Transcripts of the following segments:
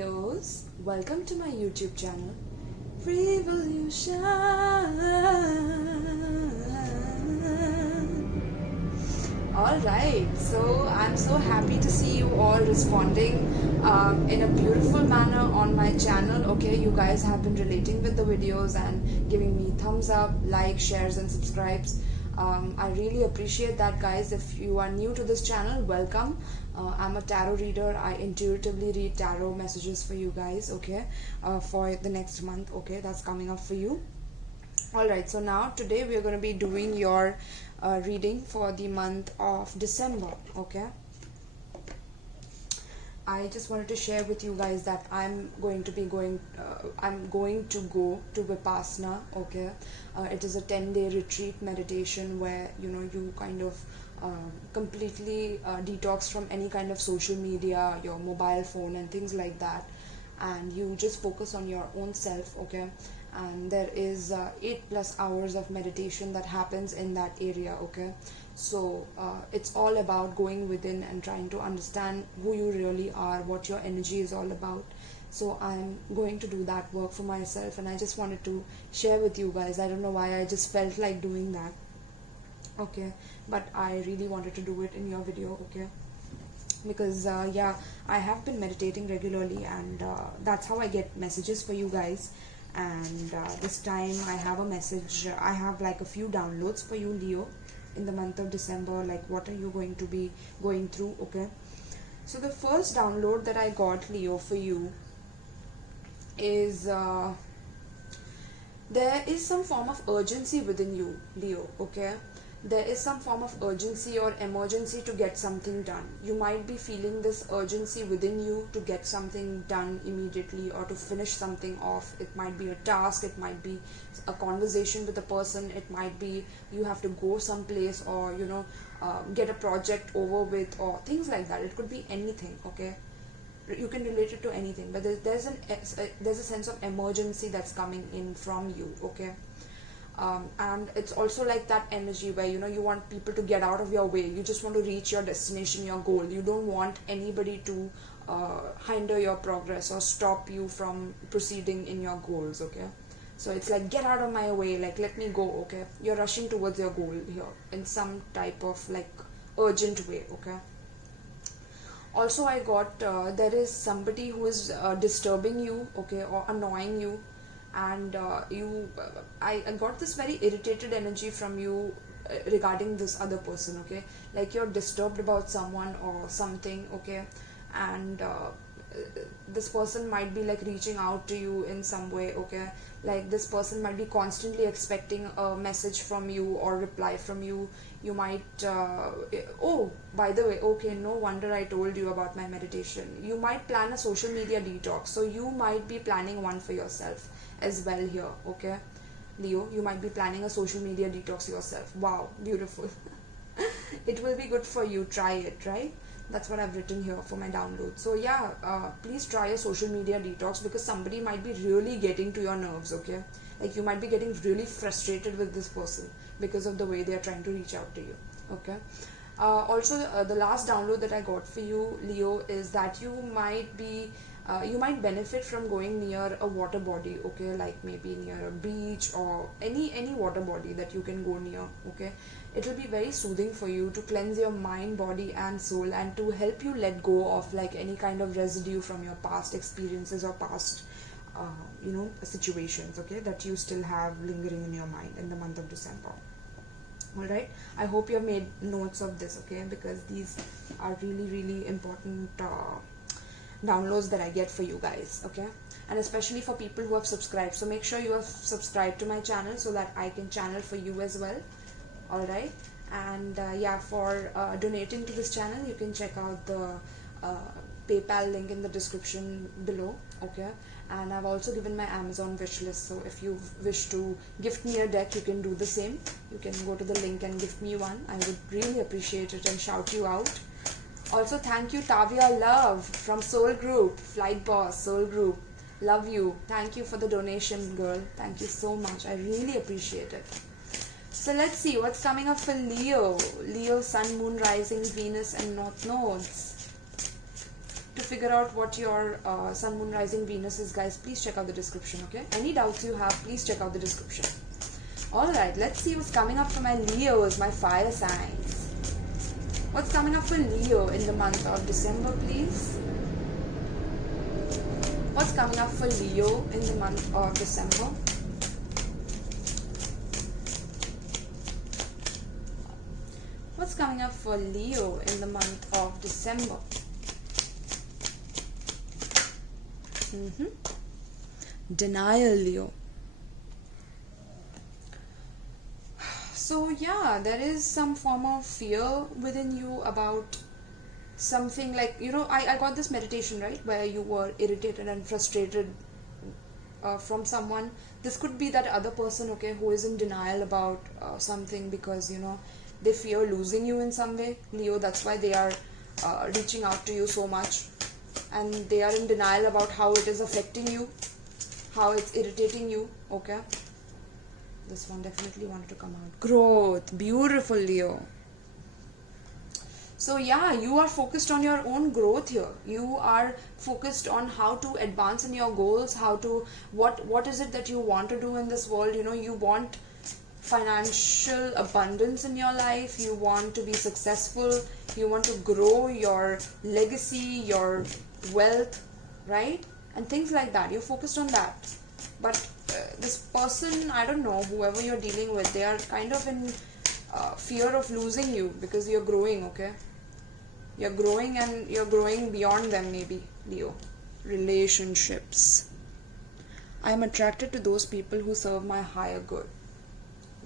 Leos, welcome to my YouTube channel, Revolution. Alright, so I'm so happy to see you all responding in a beautiful manner on my channel. Okay, you guys have been relating with the videos and giving me thumbs up, likes, shares and subscribes. I really appreciate that, guys. If you are new to this channel, welcome. I'm a tarot reader. I intuitively read tarot messages for you guys, okay, for the next month, okay, that's coming up for you. Alright, so now today we are going to be doing your reading for the month of December, okay. I just wanted to share with you guys that I'm going to go to Vipassana, okay. It is a 10-day retreat meditation where you kind of completely detox from any kind of social media, your mobile phone and things like that, and you just focus on your own self, okay. And there is 8+ hours of meditation that happens in that area, okay. So it's all about going within and trying to understand who you really are, what your energy is all about. So I'm going to do that work for myself, and I just wanted to share with you guys. I don't know why, I just felt like doing that, okay, but I really wanted to do it in your video, okay, because yeah, I have been meditating regularly, and that's how I get messages for you guys. And this time I have a message, I have like a few downloads for you, Leo, in the month of December, like what are you going to be going through, okay. So the first download that I got, Leo, for you is there is some form of urgency within you, Leo, okay. There is some form of urgency or emergency to get something done. You might be feeling this urgency within you to get something done immediately or to finish something off. It might be a task, it might be a conversation with a person, it might be you have to go someplace, or get a project over with, or things like that. It could be anything, okay. You can relate it to anything, but there's a sense of emergency that's coming in from you, okay. And it's also like that energy where you want people to get out of your way. You just want to reach your destination, your goal. You don't want anybody to hinder your progress or stop you from proceeding in your goals, okay. So it's like, get out of my way, like let me go, okay. You're rushing towards your goal here in some type of like urgent way, okay. Also I got there is somebody who is disturbing you, okay, or annoying you, and I got this very irritated energy from you regarding this other person, okay. Like you're disturbed about someone or something, okay, and this person might be like reaching out to you in some way, okay. Like this person might be constantly expecting a message from you or reply from you. You might oh, by the way, okay, no wonder I told you about my meditation. You might plan a social media detox, so you might be planning one for yourself as well here, okay, Leo. You might be planning a social media detox yourself. Wow, beautiful. It will be good for you. Try it, right? That's what I've written here for my download. So yeah, please try a social media detox, because somebody might be really getting to your nerves, okay. Like you might be getting really frustrated with this person because of the way they are trying to reach out to you, okay. Also the last download that I got for you, Leo, is that you might benefit from going near a water body, okay, like maybe near a beach or any water body that you can go near, okay. It will be very soothing for you to cleanse your mind, body and soul, and to help you let go of like any kind of residue from your past experiences or past situations, okay, that you still have lingering in your mind in the month of December. Alright, I hope you have made notes of this, okay, because these are really important downloads that I get for you guys, okay, and especially for people who have subscribed. So make sure you have subscribed to my channel so that I can channel for you as well. Alright, and yeah, for donating to this channel, you can check out the PayPal link in the description below, okay. And I've also given my Amazon wish list, so if you wish to gift me a deck, you can do the same. You can go to the link and gift me one. I would really appreciate it and shout you out. Also, thank you Tavia Love from Soul Group, Flight Boss, Soul Group. Love you. Thank you for the donation, girl. Thank you so much. I really appreciate it. So let's see what's coming up for Leo. Leo, Sun, Moon, Rising, Venus and North Nodes. to figure out what your Sun, Moon, Rising, Venus is, guys, please check out the description, okay? Any doubts you have, please check out the description. Alright, let's see what's coming up for my Leos, my fire signs. What's coming up for Leo in the month of December, please? What's coming up for Leo in the month of December? What's coming up for Leo in the month of December? Denial, Leo. So yeah, there is some form of fear within you about something, like, you know, I got this meditation, right, where you were irritated and frustrated from someone. This could be that other person, okay, who is in denial about something because, you know, they fear losing you in some way, Leo. That's why they are reaching out to you so much, and they are in denial about how it is affecting you, how it's irritating you, okay? This one definitely wanted to come out. Growth. Beautiful, Leo. So yeah, you are focused on your own growth here. You are focused on how to advance in your goals, how to, what is it that you want to do in this world. You know, you want financial abundance in your life, you want to be successful, you want to grow your legacy, your wealth, right? And things like that. You're focused on that. But this person, I don't know, whoever you're dealing with, they are kind of in fear of losing you because you're growing, okay? You're growing, and you're growing beyond them, maybe, Leo. Relationships. I am attracted to those people who serve my higher good,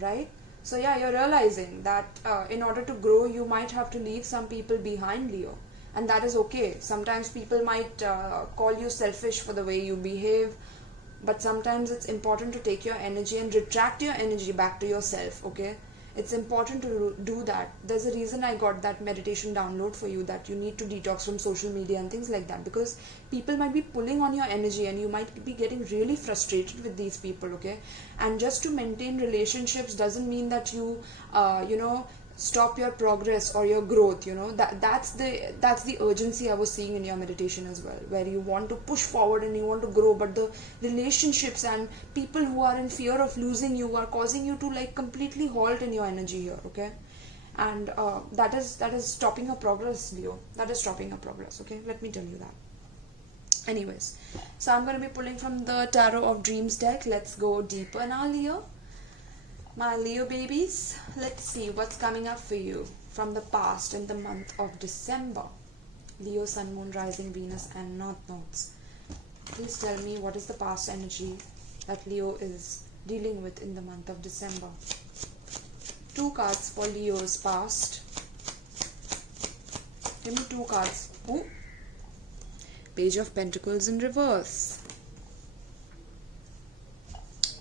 right? So yeah, you're realizing that in order to grow, you might have to leave some people behind, Leo. And that is okay. Sometimes people might call you selfish for the way you behave, but sometimes it's important to take your energy and retract your energy back to yourself, okay? It's important to do that. There's a reason I got that meditation download for you, that you need to detox from social media and things like that, because people might be pulling on your energy and you might be getting really frustrated with these people, okay? And just to maintain relationships doesn't mean that you stop your progress or your growth, you know. That's the urgency I was seeing in your meditation as well, where you want to push forward and you want to grow, but the relationships and people who are in fear of losing you are causing you to like completely halt in your energy here, okay? And that is stopping your progress, Leo. That is stopping your progress, okay? Let me tell you that. Anyways, so I'm going to be pulling from the Tarot of Dreams deck. Let's go deeper now, Leo. My Leo babies, let's see what's coming up for you from the past in the month of December. Leo, Sun, Moon, Rising, Venus and North Nodes. Please tell me what is the past energy that Leo is dealing with in the month of December. 2 cards for Leo's past. Give me 2 cards. Oh, Page of Pentacles in reverse.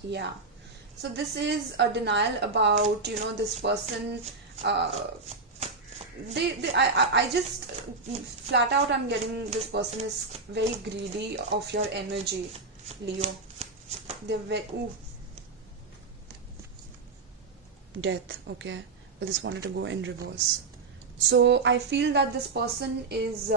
Yeah. So this is a denial about, you know, this person, I just flat out I'm getting this person is very greedy of your energy, Leo. They're very, Death, okay. I just wanted to go in reverse. So I feel that this person is,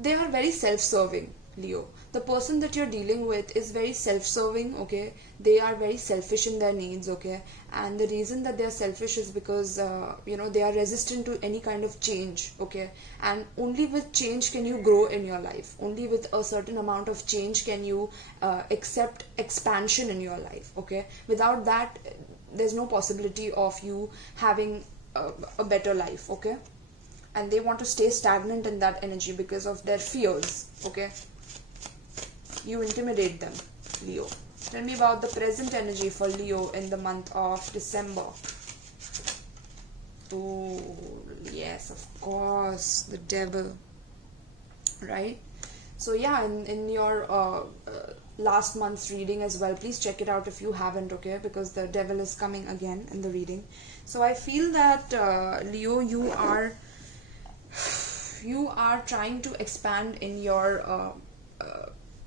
they are very self-serving, Leo. The person that you're dealing with is very self-serving, okay? They are very selfish in their needs, okay? And the reason that they are selfish is because, they are resistant to any kind of change, okay? And only with change can you grow in your life. Only with a certain amount of change can you accept expansion in your life, okay? Without that, there's no possibility of you having a better life, okay? And they want to stay stagnant in that energy because of their fears, okay? You intimidate them, Leo. Tell me about the present energy for Leo in the month of December. Oh, yes, of course, the devil, right? So yeah, in your last month's reading as well, please check it out if you haven't, okay? Because the devil is coming again in the reading. So I feel that, Leo, you are trying to expand in your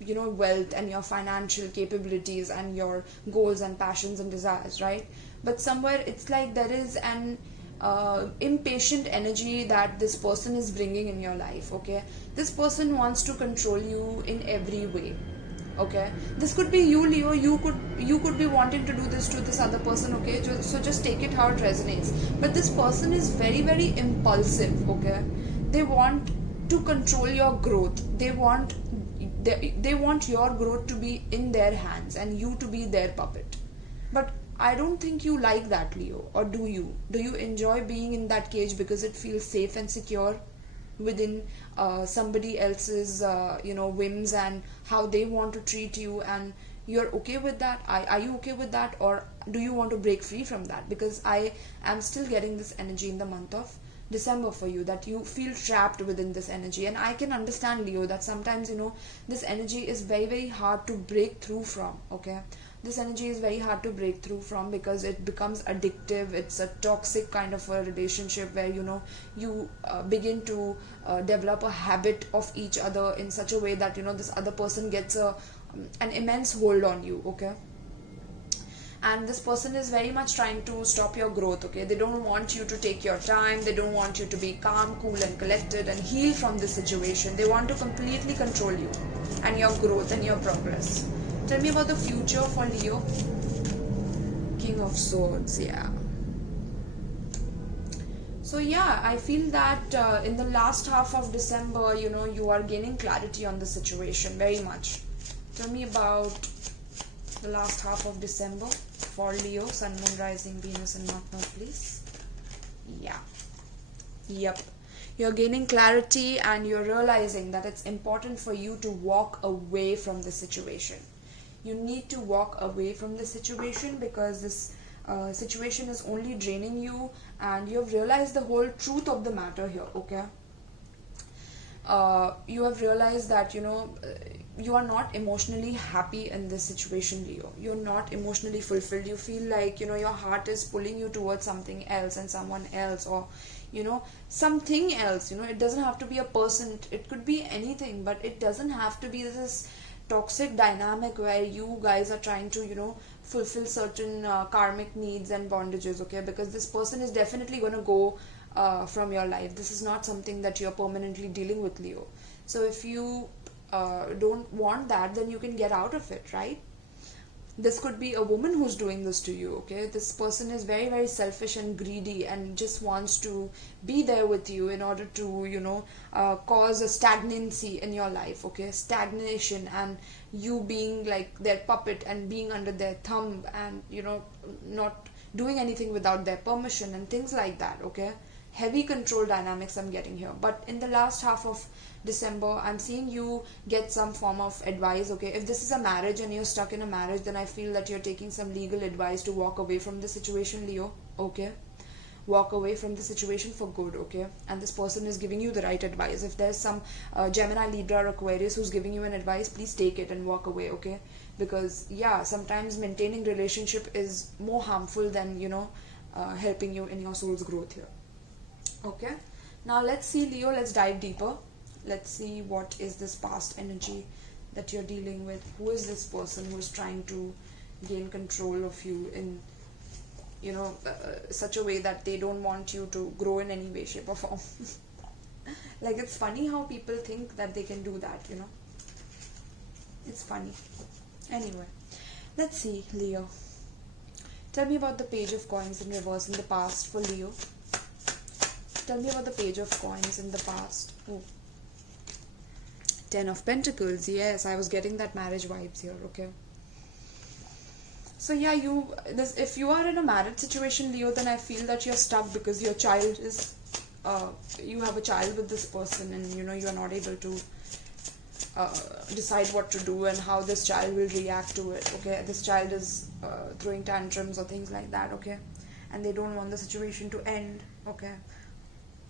wealth and your financial capabilities and your goals and passions and desires, right? But somewhere it's like there is an impatient energy that this person is bringing in your life. Okay, this person wants to control you in every way. Okay, this could be you, Leo. You could be wanting to do this to this other person. Okay, so just take it how it resonates. But this person is very, very impulsive. Okay, they want to control your growth. They want your growth to be in their hands and you to be their puppet. But I don't think you like that, Leo. Or do you? Do you enjoy being in that cage because it feels safe and secure within somebody else's whims and how they want to treat you, and you're okay with that? Are you okay with that, or do you want to break free from that? Because I am still getting this energy in the month of December for you, that you feel trapped within this energy. And I can understand, Leo, that sometimes this energy is very, very hard to break through from. Okay, this energy is very hard to break through from because it becomes addictive. It's a toxic kind of a relationship where you begin to develop a habit of each other in such a way that this other person gets an immense hold on you. Okay, and this person is very much trying to stop your growth. Okay, they don't want you to take your time. They don't want you to be calm, cool and collected and heal from this situation. They want to completely control you and your growth and your progress. Tell me about the future for Leo. King of Swords. Yeah. So yeah, I feel that in the last half of December, you are gaining clarity on the situation very much. Tell me about the last half of December for Leo, Sun, Moon, Rising, Venus and North Node, please. Yeah. Yep. You're gaining clarity and you're realizing that it's important for you to walk away from the situation. You need to walk away from the situation because this situation is only draining you, and you have realized the whole truth of the matter here. Okay, you have realized that you are not emotionally happy in this situation, Leo. You're not emotionally fulfilled. You feel like your heart is pulling you towards something else and someone else, or something else. It doesn't have to be a person, it could be anything, but it doesn't have to be this toxic dynamic where you guys are trying to fulfill certain karmic needs and bondages. Okay, because this person is definitely going to go from your life. This is not something that you're permanently dealing with, Leo. So if you don't want that, then you can get out of it, right? This could be a woman who's doing this to you. Okay, this person is very, very selfish and greedy and just wants to be there with you in order to cause a stagnancy in your life. Okay, stagnation, and you being like their puppet and being under their thumb and not doing anything without their permission and things like that. Okay, heavy control dynamics I'm getting here. But in the last half of December, I'm seeing you get some form of advice. Okay, if this is a marriage and you're stuck in a marriage, then I feel that you're taking some legal advice to walk away from the situation, Leo. Okay, walk away from the situation for good. Okay, and this person is giving you the right advice. If there's some Gemini, Libra or Aquarius who's giving you an advice, please take it and walk away. Okay, because yeah, sometimes maintaining relationship is more harmful than helping you in your soul's growth here. Okay, now let's see, Leo, let's dive deeper. Let's see what is this past energy that you're dealing with. Who is this person who is trying to gain control of you in such a way that they don't want you to grow in any way, shape or form. Like, it's funny how people think that they can do that. It's funny. Anyway, let's see, Leo. Tell me about the Page of Coins in reverse in the past for Leo. Tell me about the Page of Coins in the past. Oh. 10 of Pentacles. Yes, I was getting that marriage vibes here. Okay. So yeah, if you are in a marriage situation, Leo, then I feel that you're stuck because your child is, you have a child with this person, and you're not able to decide what to do and how this child will react to it. Okay, this child is throwing tantrums or things like that. Okay, and they don't want the situation to end. Okay,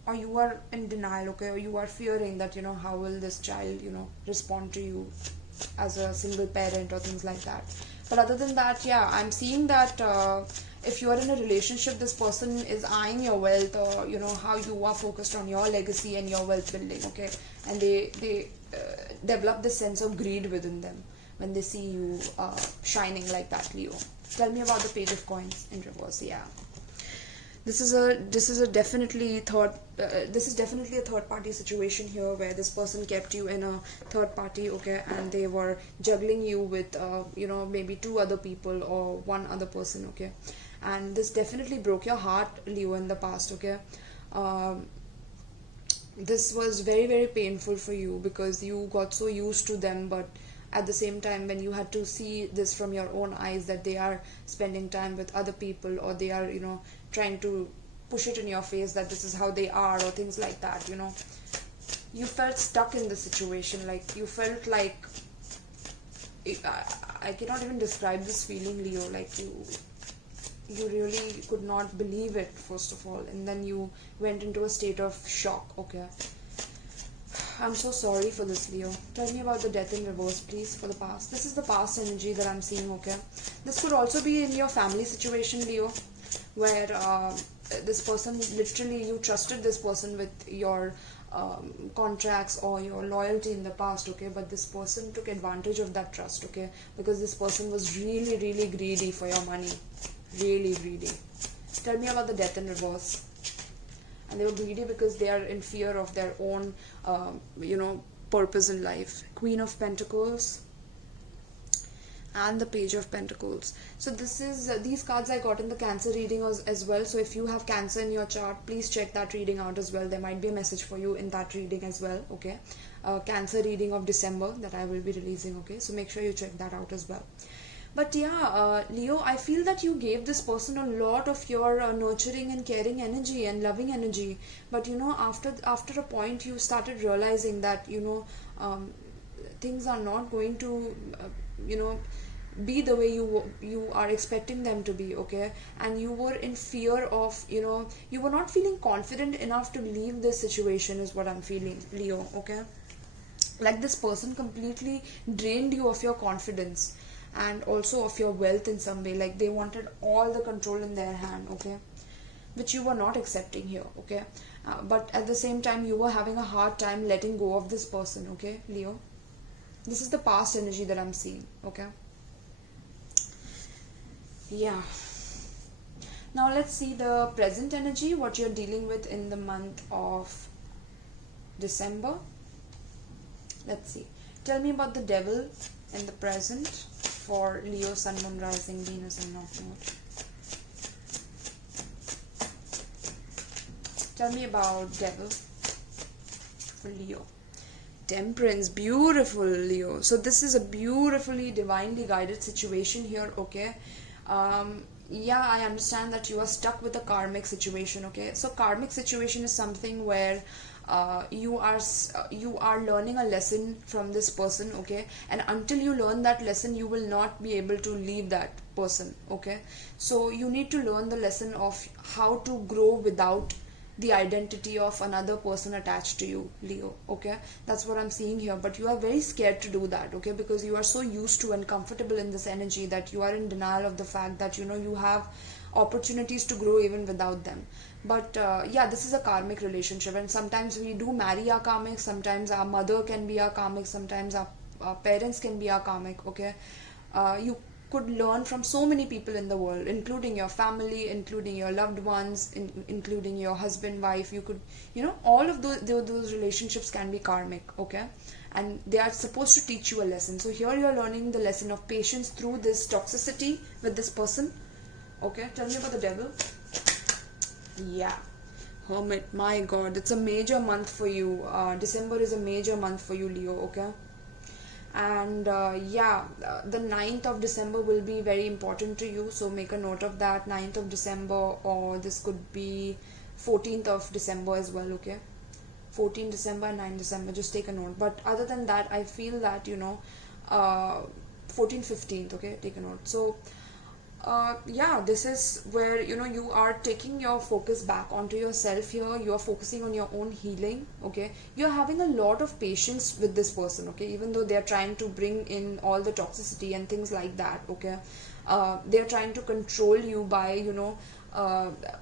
or you are in denial. Okay, or you are fearing that how will this child respond to you as a single parent or things like that. But other than that, yeah, I'm seeing that if you are in a relationship, this person is eyeing your wealth, or how you are focused on your legacy and your wealth building. Okay, and they develop this sense of greed within them when they see you shining like that, Leo. Tell me about the Page of Coins in reverse. Yeah, This is a definitely third this is definitely a third party situation here, where this person kept you in a third party, okay, and they were juggling you with maybe two other people or one other person, okay, and this definitely broke your heart, Leo, in the past, okay. um, this was very very painful for you because you got so used to them, but at the same time, when you had to see this from your own eyes, that they are spending time with other people, or they are trying to push it in your face that this is how they are, or things like that, you felt stuck in the situation. Like, you felt like, I cannot even describe this feeling, Leo. Like, you really could not believe it, first of all, and then you went into a state of shock, okay. I'm so sorry for this, Leo. Tell me about the death in reverse, please, for the past. This is the past energy that I'm seeing, okay. This could also be in your family situation, Leo, where this person, literally, you trusted this person with your contracts or your loyalty in the past, okay, but this person took advantage of that trust, okay, because this person was really really greedy for your money. Really greedy. Tell me about the death in reverse. And they were greedy because they are in fear of their own purpose in life. Queen of Pentacles and the Page of Pentacles. So this is these cards I got in the Cancer reading as well. So if you have Cancer in your chart, please check that reading out as well. There might be a message for you in that reading as well, okay. Cancer reading of December that I will be releasing, okay, so make sure you check that out as well. But yeah, Leo, I feel that you gave this person a lot of your nurturing and caring energy and loving energy. But after a point, you started realizing that things are not going to be the way you are expecting them to be, okay. And you were in fear of you were not feeling confident enough to leave this situation, is what I'm feeling, Leo, okay. Like, this person completely drained you of your confidence and also of your wealth in some way. Like, they wanted all the control in their hand, okay, which you were not accepting here, okay. But at the same time, you were having a hard time letting go of this person, okay, Leo. This is the past energy that I'm seeing, okay. Yeah. Now let's see the present energy, what you're dealing with in the month of December. Let's see. Tell me about the devil in the present for Leo, Sun, Moon, Rising, Venus and North Node. Tell me about devil for Leo. Temperance, beautiful, Leo. So this is a beautifully divinely guided situation here, okay. Yeah, I understand that you are stuck with a karmic situation, okay. So karmic situation is something where you are learning a lesson from this person, okay, and until you learn that lesson, you will not be able to leave that person, okay. So you need to learn the lesson of how to grow without the identity of another person attached to you, Leo, okay. That's what I'm seeing here. But you are very scared to do that, okay, because you are so used to and comfortable in this energy that you are in denial of the fact that you have opportunities to grow even without them. But yeah, this is a karmic relationship, and sometimes we do marry our karmic, sometimes our mother can be our karmic, sometimes our parents can be our karmic, okay. You could learn from so many people in the world, including your family, including your loved ones, including your husband, wife. You could, all of those relationships can be karmic, okay, and they are supposed to teach you a lesson. So here you are learning the lesson of patience through this toxicity with this person, okay. Tell me about the devil. Yeah, Hermit. My god, it's a major month for you. December is a major month for you, Leo, okay. And the 9th of December will be very important to you, so make a note of that. 9th of December, or this could be 14th of December as well, okay. 14 December and 9 December, just take a note. But other than that, I feel that 14th 15th, okay, take a note. So yeah, this is where you are taking your focus back onto yourself here. You are focusing on your own healing, okay. You're having a lot of patience with this person, okay, even though they're trying to bring in all the toxicity and things like that, okay. They're trying to control you by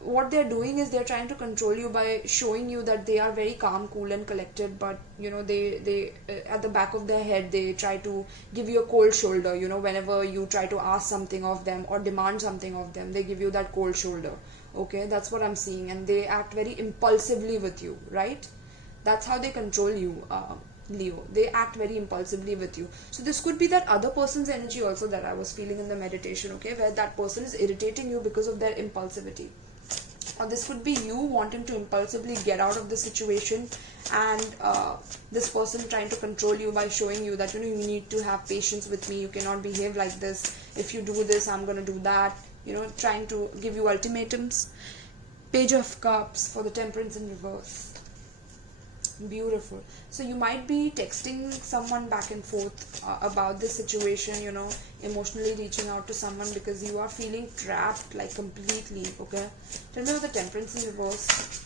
what they're doing is they're trying to control you by showing you that they are very calm, cool and collected, but they at the back of their head, they try to give you a cold shoulder. Whenever you try to ask something of them or demand something of them, they give you that cold shoulder, Okay, that's what I'm seeing. And they act very impulsively with you, right? That's how they control you, Leo. They act very impulsively with you. So this could be that other person's energy also that I was feeling in the meditation, okay, where that person is irritating you because of their impulsivity. Or this could be you wanting to impulsively get out of the situation, and this person trying to control you by showing you that, you need to have patience with me, you cannot behave like this, if you do this I'm going to do that, trying to give you ultimatums. Page of Cups for the Temperance in reverse. Beautiful. So you might be texting someone back and forth about this situation, emotionally reaching out to someone because you are feeling trapped, like completely. Okay, tell me about the Temperance in reverse.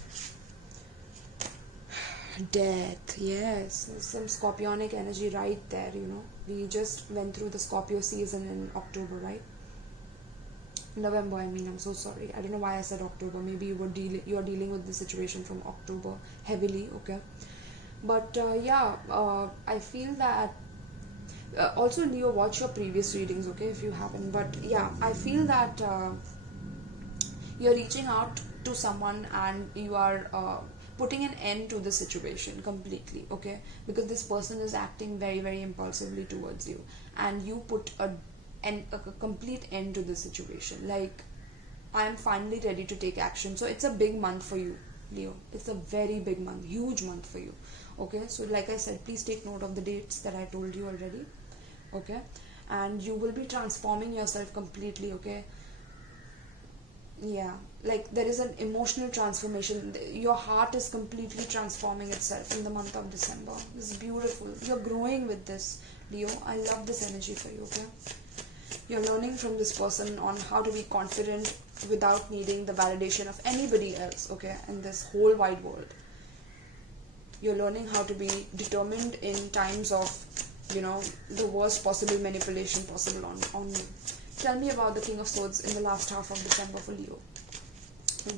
Death. Yes, there's some scorpionic energy right there. We just went through the Scorpio season in October, right? November, I mean. I'm so sorry, I don't know why I said October. Maybe you're dealing with the situation from October heavily, okay? But I feel that also, Leo, watch your previous readings, okay, if you haven't. But yeah, I feel that you're reaching out to someone and you are putting an end to the situation completely, okay, because this person is acting very, very impulsively towards you, and you put a complete end to the situation. Like, I am finally ready to take action. So it's a big month for you, Leo. It's a very big month, huge month for you. Okay, so like I said, please take note of the dates that I told you already. Okay, and you will be transforming yourself completely. Okay, yeah, like there is an emotional transformation. Your heart is completely transforming itself in the month of December. This is beautiful. You're growing with this, Leo. I love this energy for you. Okay, you're learning from this person on how to be confident without needing the validation of anybody else, okay, in this whole wide world. You're learning how to be determined in times of, the worst possible manipulation possible on you. Tell me about the King of Swords in the last half of December for Leo.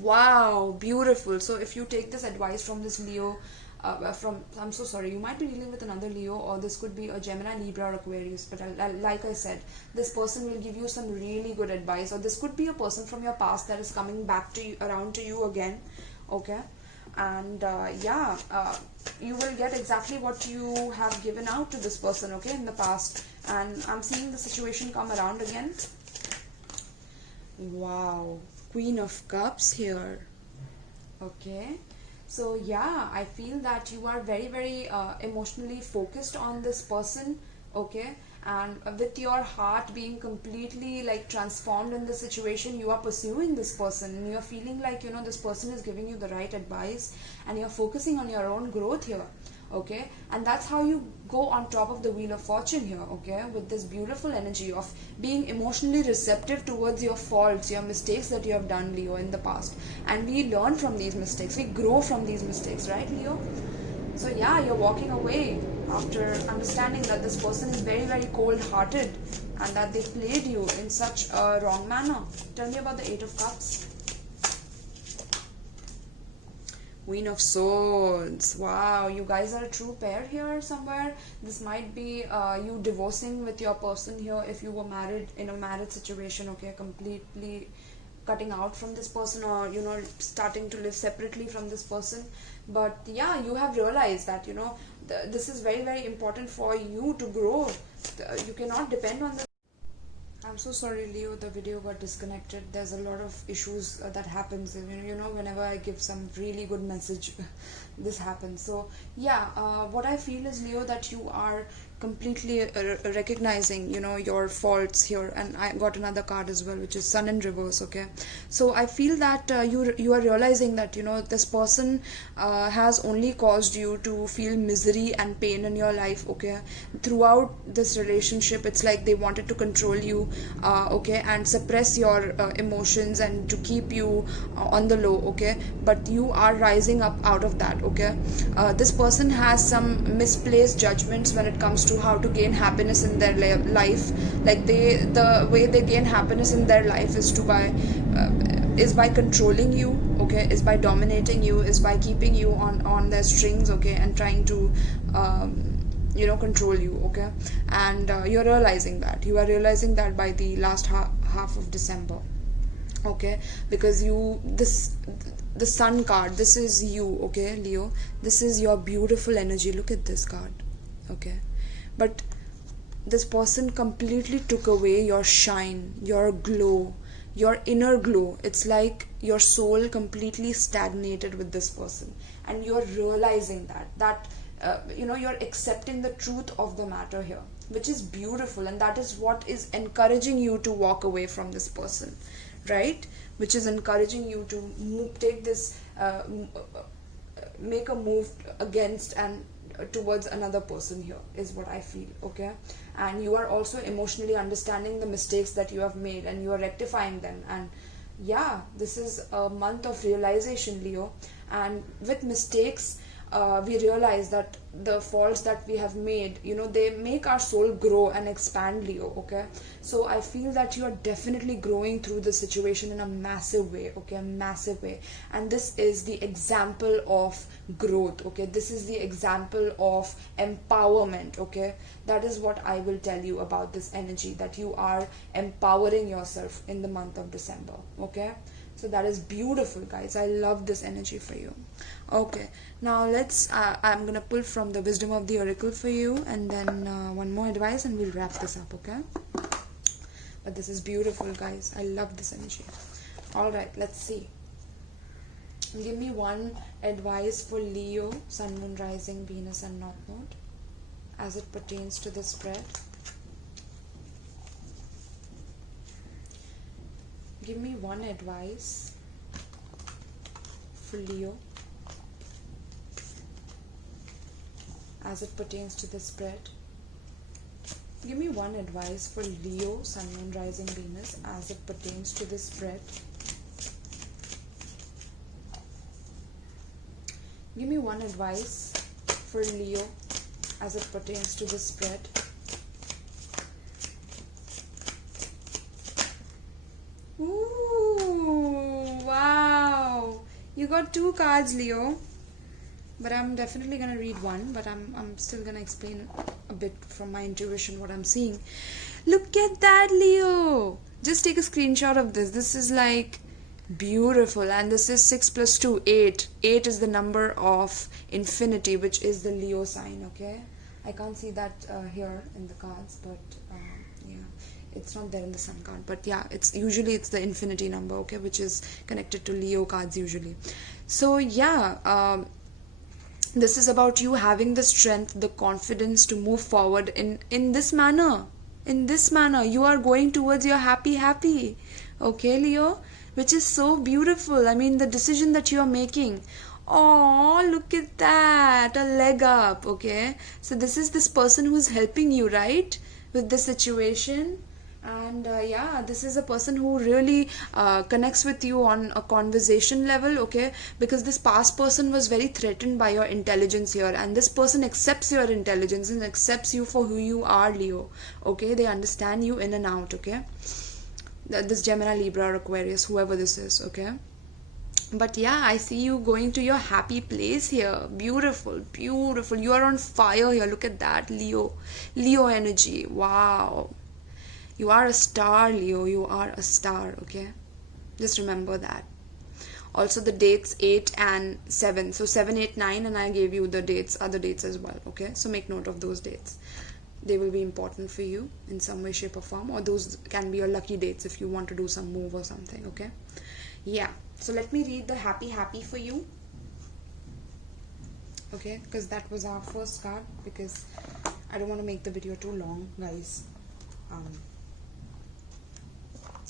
Wow, beautiful. So if you take this advice from this Leo, I'm so sorry, you might be dealing with another Leo, or this could be a Gemini, Libra, or Aquarius, but like I said, this person will give you some really good advice, or this could be a person from your past that is coming back to you, around to you again, okay, and you will get exactly what you have given out to this person, okay, in the past, and I'm seeing the situation come around again. Wow, Queen of Cups here, okay. So yeah, I feel that you are very, very emotionally focused on this person, okay, and with your heart being completely like transformed in the situation, you are pursuing this person, and you are feeling like, this person is giving you the right advice, and you're focusing on your own growth here, okay, and that's how you go on top of the Wheel of Fortune here, okay, with this beautiful energy of being emotionally receptive towards your faults, your mistakes that you have done, Leo, in the past, and we learn from these mistakes, we grow from these mistakes, right, Leo? So yeah, you're walking away after understanding that this person is very, very cold-hearted and that they played you in such a wrong manner. Tell me about the Eight of Cups. Queen of Swords. Wow, you guys are a true pair here somewhere. This might be you divorcing with your person here if you were married, in a marriage situation, okay, completely cutting out from this person, or starting to live separately from this person. But yeah, you have realized that this is very, very important for you to grow. You cannot depend on the... I'm so sorry, Leo, the video got disconnected. There's a lot of issues that happens. Whenever I give some really good message, this happens. So yeah, what I feel is, Leo, that you are completely recognizing your faults here, and I got another card as well, which is Sun in reverse, okay. So I feel that you are realizing that this person has only caused you to feel misery and pain in your life, okay. Throughout this relationship, it's like they wanted to control you, okay, and suppress your emotions and to keep you on the low, okay, but you are rising up out of that, okay. This person has some misplaced judgments when it comes to how to gain happiness in their life. Like the way they gain happiness in their life is by controlling you, okay, is by dominating you, is by keeping you on their strings, okay, and trying to control you, okay. And you are realizing that by the last half of December. okay, because the sun card, this is you, okay, Leo, this is your beautiful energy. Look at this card, okay, but this person completely took away your shine, your glow, your inner glow. It's like your soul completely stagnated with this person, and you're realizing that you're accepting the truth of the matter here, which is beautiful, and that is what is encouraging you to walk away from this person, right? Which is encouraging you to take this make a move against and towards another person here, is what I feel, okay? And you are also emotionally understanding the mistakes that you have made, and you are rectifying them. And yeah, this is a month of realization, Leo. And with mistakes, we realize that the faults that we have made, they make our soul grow and expand, Leo, okay? So I feel that you are definitely growing through the situation in a massive way, okay? A massive way. And this is the example of growth, okay? This is the example of empowerment, okay? That is what I will tell you about this energy, that you are empowering yourself in the month of December, okay? So that is beautiful, guys. I love this energy for you. Okay, now I'm gonna pull from the wisdom of the oracle for you, and then one more advice, and we'll wrap this up, okay? But this is beautiful, guys. I love this energy. All right, let's see. Give me one advice for Leo, Sun, Moon, Rising, Venus, and North Node as it pertains to this spread. Give me one advice for Leo as it pertains to this spread. Give me one advice for Leo, Sun, Moon, Rising, Venus as it pertains to this spread. Give me one advice for Leo as it pertains to this spread. Ooh, wow. You got two cards, Leo. But I'm definitely going to read one, but I'm still going to explain a bit from my intuition what I'm seeing. Look at that, Leo. Just take a screenshot of this. This is like beautiful, and this is 6 plus 2, 8. 8 is the number of infinity, which is the Leo sign, okay? I can't see that here in the cards, but yeah, it's not there in the sun card. But yeah, it's the infinity number, okay, which is connected to Leo cards usually. So yeah, this is about you having the strength, the confidence to move forward in this manner. In this manner, you are going towards your happy, okay, Leo? Which is so beautiful. I mean, the decision that you are making. Oh, look at that. A leg up, okay? So this is this person who's helping you, right? With this situation. And yeah, this is a person who really connects with you on a conversation level, okay? Because this past person was very threatened by your intelligence here, and this person accepts your intelligence and accepts you for who you are, Leo, okay? They understand you in and out, okay? This Gemini, Libra, or Aquarius, whoever this is, okay? But yeah, I see you going to your happy place here. Beautiful, beautiful. You are on fire here. Look at that, Leo. Leo energy. Wow. You are a star, Leo. You are a star, okay? Just remember that. Also the dates 8 and 7. So 7, 8, 9, and I gave you the dates, other dates as well, okay? So make note of those dates. They will be important for you in some way, shape or form, or those can be your lucky dates if you want to do some move or something, okay? Yeah, so let me read the happy for you, okay? Because that was our first card, because I don't want to make the video too long, guys.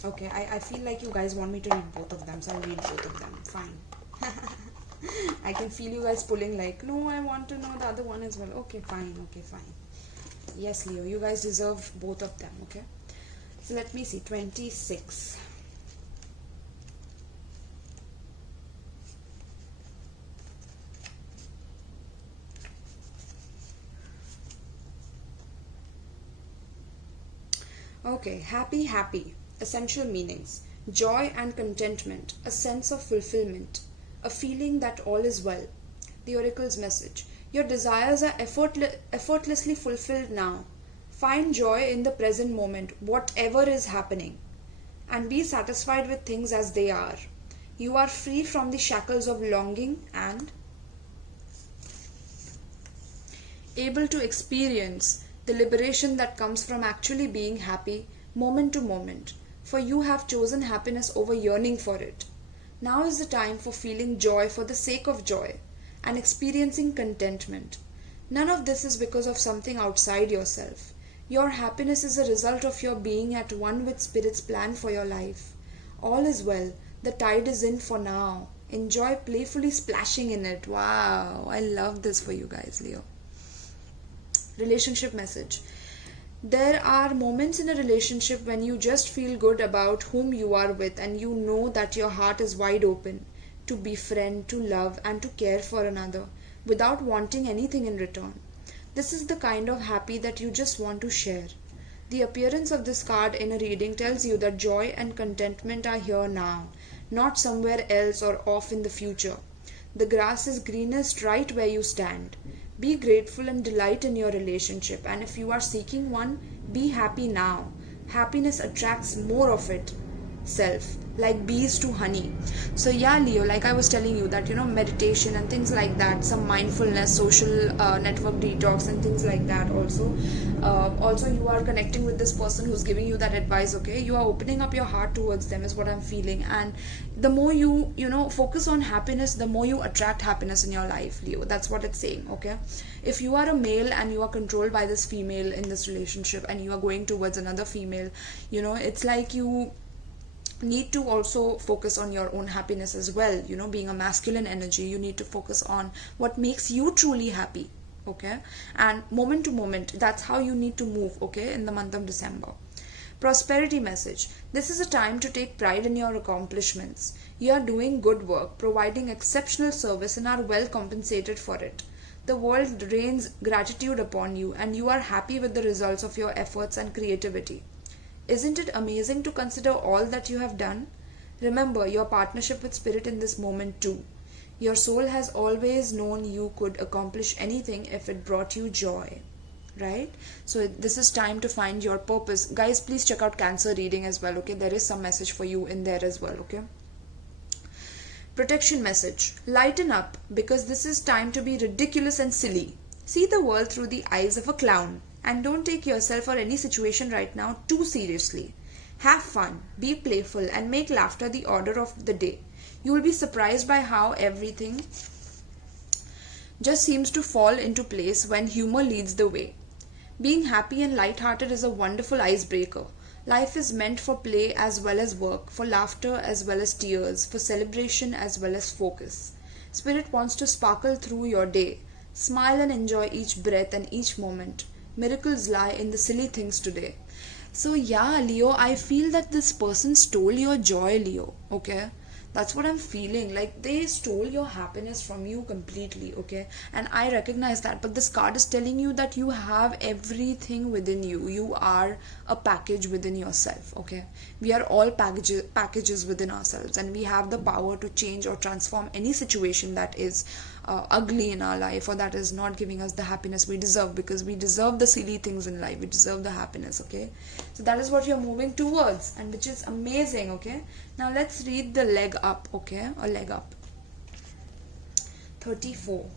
Okay, I feel like you guys want me to read both of them, so I'll read both of them. Fine. I can feel you guys pulling like, no, I want to know the other one as well. Okay, fine. Yes, Leo, you guys deserve both of them, okay? So let me see, 26. Okay, happy. Essential meanings. Joy and contentment, a sense of fulfillment, a feeling that all is well. The oracle's message. Your desires are effortlessly fulfilled now. Find joy in the present moment, whatever is happening. and be satisfied with things as they are. You are free from the shackles of longing and able to experience the liberation that comes from actually being happy moment to moment, for you have chosen happiness over yearning for it. Now is the time for feeling joy for the sake of joy and experiencing contentment. None of this is because of something outside yourself. Your happiness is a result of your being at one with Spirit's plan for your life. All is well. The tide is in for now. Enjoy playfully splashing in it. Wow, I love this for you guys, Leo. Relationship message. There are moments in a relationship when you just feel good about whom you are with, and you know that your heart is wide open to befriend, to love, and to care for another without wanting anything in return. This is the kind of happy that you just want to share. The appearance of this card in a reading tells you that joy and contentment are here now, not somewhere else or off in the future. The grass is greenest right where you stand. Be grateful and delight in your relationship, and if you are seeking one, be happy now. Happiness attracts more of it self, like bees to honey. So yeah, Leo, like I was telling you that, meditation and things like that, some mindfulness, social network detox and things like that also you are connecting with this person who's giving you that advice. Okay, you are opening up your heart towards them is what I'm feeling, and the more you focus on happiness, the more you attract happiness in your life, Leo. That's what it's saying. Okay, if you are a male and you are controlled by this female in this relationship and you are going towards another female, it's like you need to also focus on your own happiness as well. Being a masculine energy, you need to focus on what makes you truly happy. Okay, and moment to moment, that's how you need to move. Okay, in the month of December. Prosperity message. This is a time to take pride in your accomplishments. You are doing good work, providing exceptional service, and are well compensated for it. The world rains gratitude upon you, and you are happy with the results of your efforts and creativity. Isn't it amazing to consider all that you have done? Remember your partnership with Spirit in this moment too. Your soul has always known you could accomplish anything if it brought you joy. Right? So this is time to find your purpose. Guys, please check out Cancer reading as well. Okay, there is some message for you in there as well. Okay. Protection message. Lighten up, because this is time to be ridiculous and silly. See the world through the eyes of a clown. And don't take yourself or any situation right now too seriously. Have fun, be playful, and make laughter the order of the day. You will be surprised by how everything just seems to fall into place when humor leads the way. Being happy and light-hearted is a wonderful icebreaker. Life is meant for play as well as work, for laughter as well as tears, for celebration as well as focus. Spirit wants to sparkle through your day. Smile and enjoy each breath and each moment. Miracles lie in the silly things today. So yeah, Leo, I feel that this person stole your joy, Leo. Okay, that's what I'm feeling. Like they stole your happiness from you completely. Okay, and I recognize that, but this card is telling you that you have everything within you. You are a package within yourself. Okay, we are all packages within ourselves, and we have the power to change or transform any situation that is ugly in our life, or that is not giving us the happiness we deserve, because we deserve the silly things in life. We deserve the happiness. Okay, so that is what you're moving towards, and which is amazing. Okay, now let's read the leg up. Okay, a leg up. 34.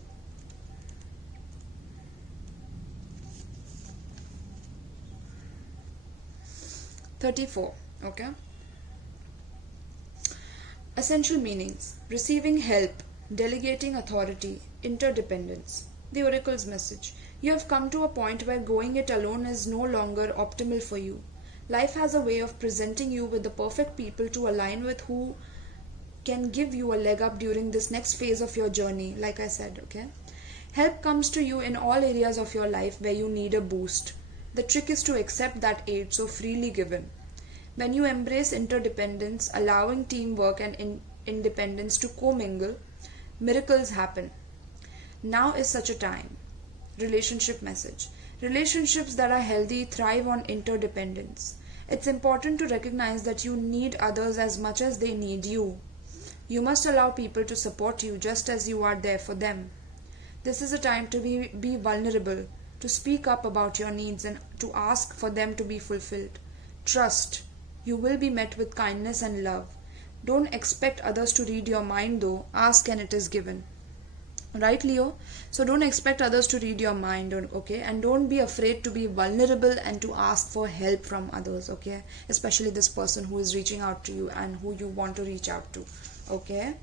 Okay, essential meanings: receiving help, delegating authority, interdependence. The oracle's message: you have come to a point where going it alone is no longer optimal for you. Life has a way of presenting you with the perfect people to align with, who can give you a leg up during this next phase of your journey. Like I said, okay, help comes to you in all areas of your life where you need a boost. The trick is to accept that aid so freely given. When you embrace interdependence, allowing teamwork and independence to commingle, miracles happen. Now is such a time. Relationship message: relationships that are healthy thrive on interdependence. It's important to recognize that you need others as much as they need you. You must allow people to support you just as you are there for them. This is a time to be vulnerable, to speak up about your needs and to ask for them to be fulfilled. Trust. You will be met with kindness and love. Don't expect others to read your mind though. Ask and it is given. Right, Leo? So don't expect others to read your mind, okay? And don't be afraid to be vulnerable and to ask for help from others, okay? Especially this person who is reaching out to you and who you want to reach out to, okay?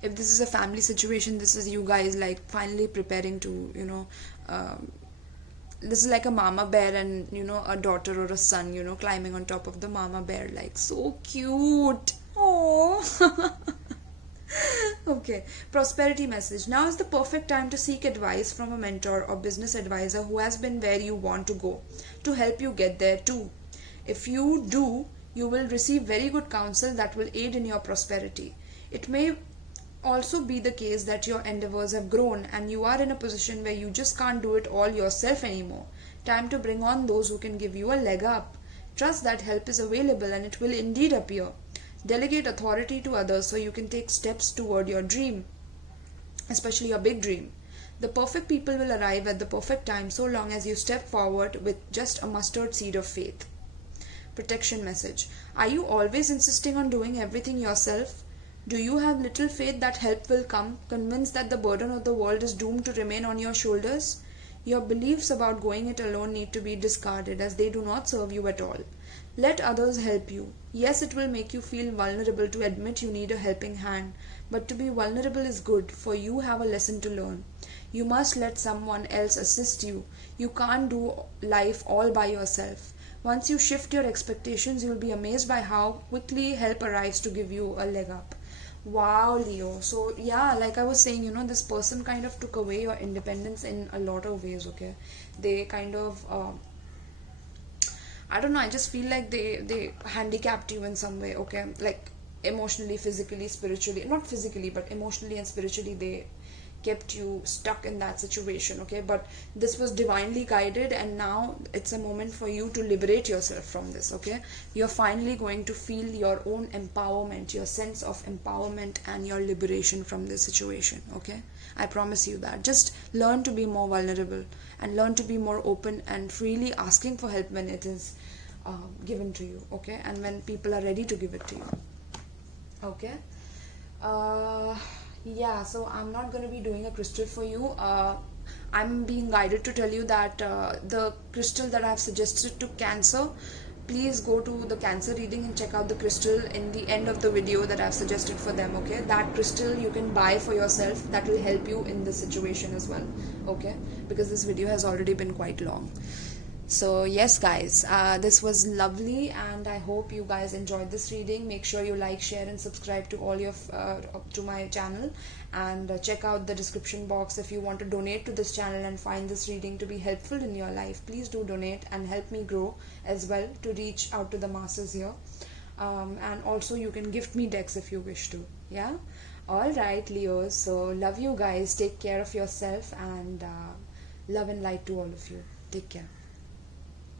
If this is a family situation, this is you guys like finally preparing to, this is like a mama bear and, a daughter or a son, climbing on top of the mama bear, like so cute. Oh. Okay, prosperity message. Now is the perfect time to seek advice from a mentor or business advisor who has been where you want to go to help you get there too. If you do, you will receive very good counsel that will aid in your prosperity. It may also be the case that your endeavors have grown and you are in a position where you just can't do it all yourself anymore. Time to bring on those who can give you a leg up. Trust that help is available and it will indeed appear. Delegate authority to others so you can take steps toward your dream, especially your big dream. The perfect people will arrive at the perfect time so long as you step forward with just a mustard seed of faith. Protection message. Are you always insisting on doing everything yourself? Do you have little faith that help will come, convinced that the burden of the world is doomed to remain on your shoulders? Your beliefs about going it alone need to be discarded as they do not serve you at all. Let others help you. Yes, it will make you feel vulnerable to admit you need a helping hand, but to be vulnerable is good, for you have a lesson to learn. You must let someone else assist you. You can't do life all by yourself. Once you shift your expectations, you'll be amazed by how quickly help arrives to give you a leg up. Wow, Leo. So yeah, like I was saying, this person kind of took away your independence in a lot of ways, okay? They kind of I don't know, I just feel like they handicapped you in some way, okay? Like emotionally, physically, spiritually, not physically, but emotionally and spiritually, they kept you stuck in that situation, okay? But this was divinely guided, and now it's a moment for you to liberate yourself from this, okay? You're finally going to feel your own empowerment, your sense of empowerment and your liberation from this situation, okay? I promise you that. Just learn to be more vulnerable and learn to be more open and freely asking for help when it is given to you, okay? And when people are ready to give it to you, okay? Yeah, so I'm not going to be doing a crystal for you. I'm being guided to tell you that the crystal that I have suggested to Cancer, please go to the Cancer reading and check out the crystal in the end of the video that I've suggested for them, okay? That crystal you can buy for yourself. That will help you in this situation as well, okay? Because this video has already been quite long. So yes guys, this was lovely and I hope you guys enjoyed this reading. Make sure you like, share and subscribe to all your to my channel, and check out the description box if you want to donate to this channel and find this reading to be helpful in your life. Please do donate and help me grow as well to reach out to the masses here. And also you can gift me decks if you wish to. Yeah, all right Leos, so love you guys, take care of yourself, and love and light to all of you. Take care.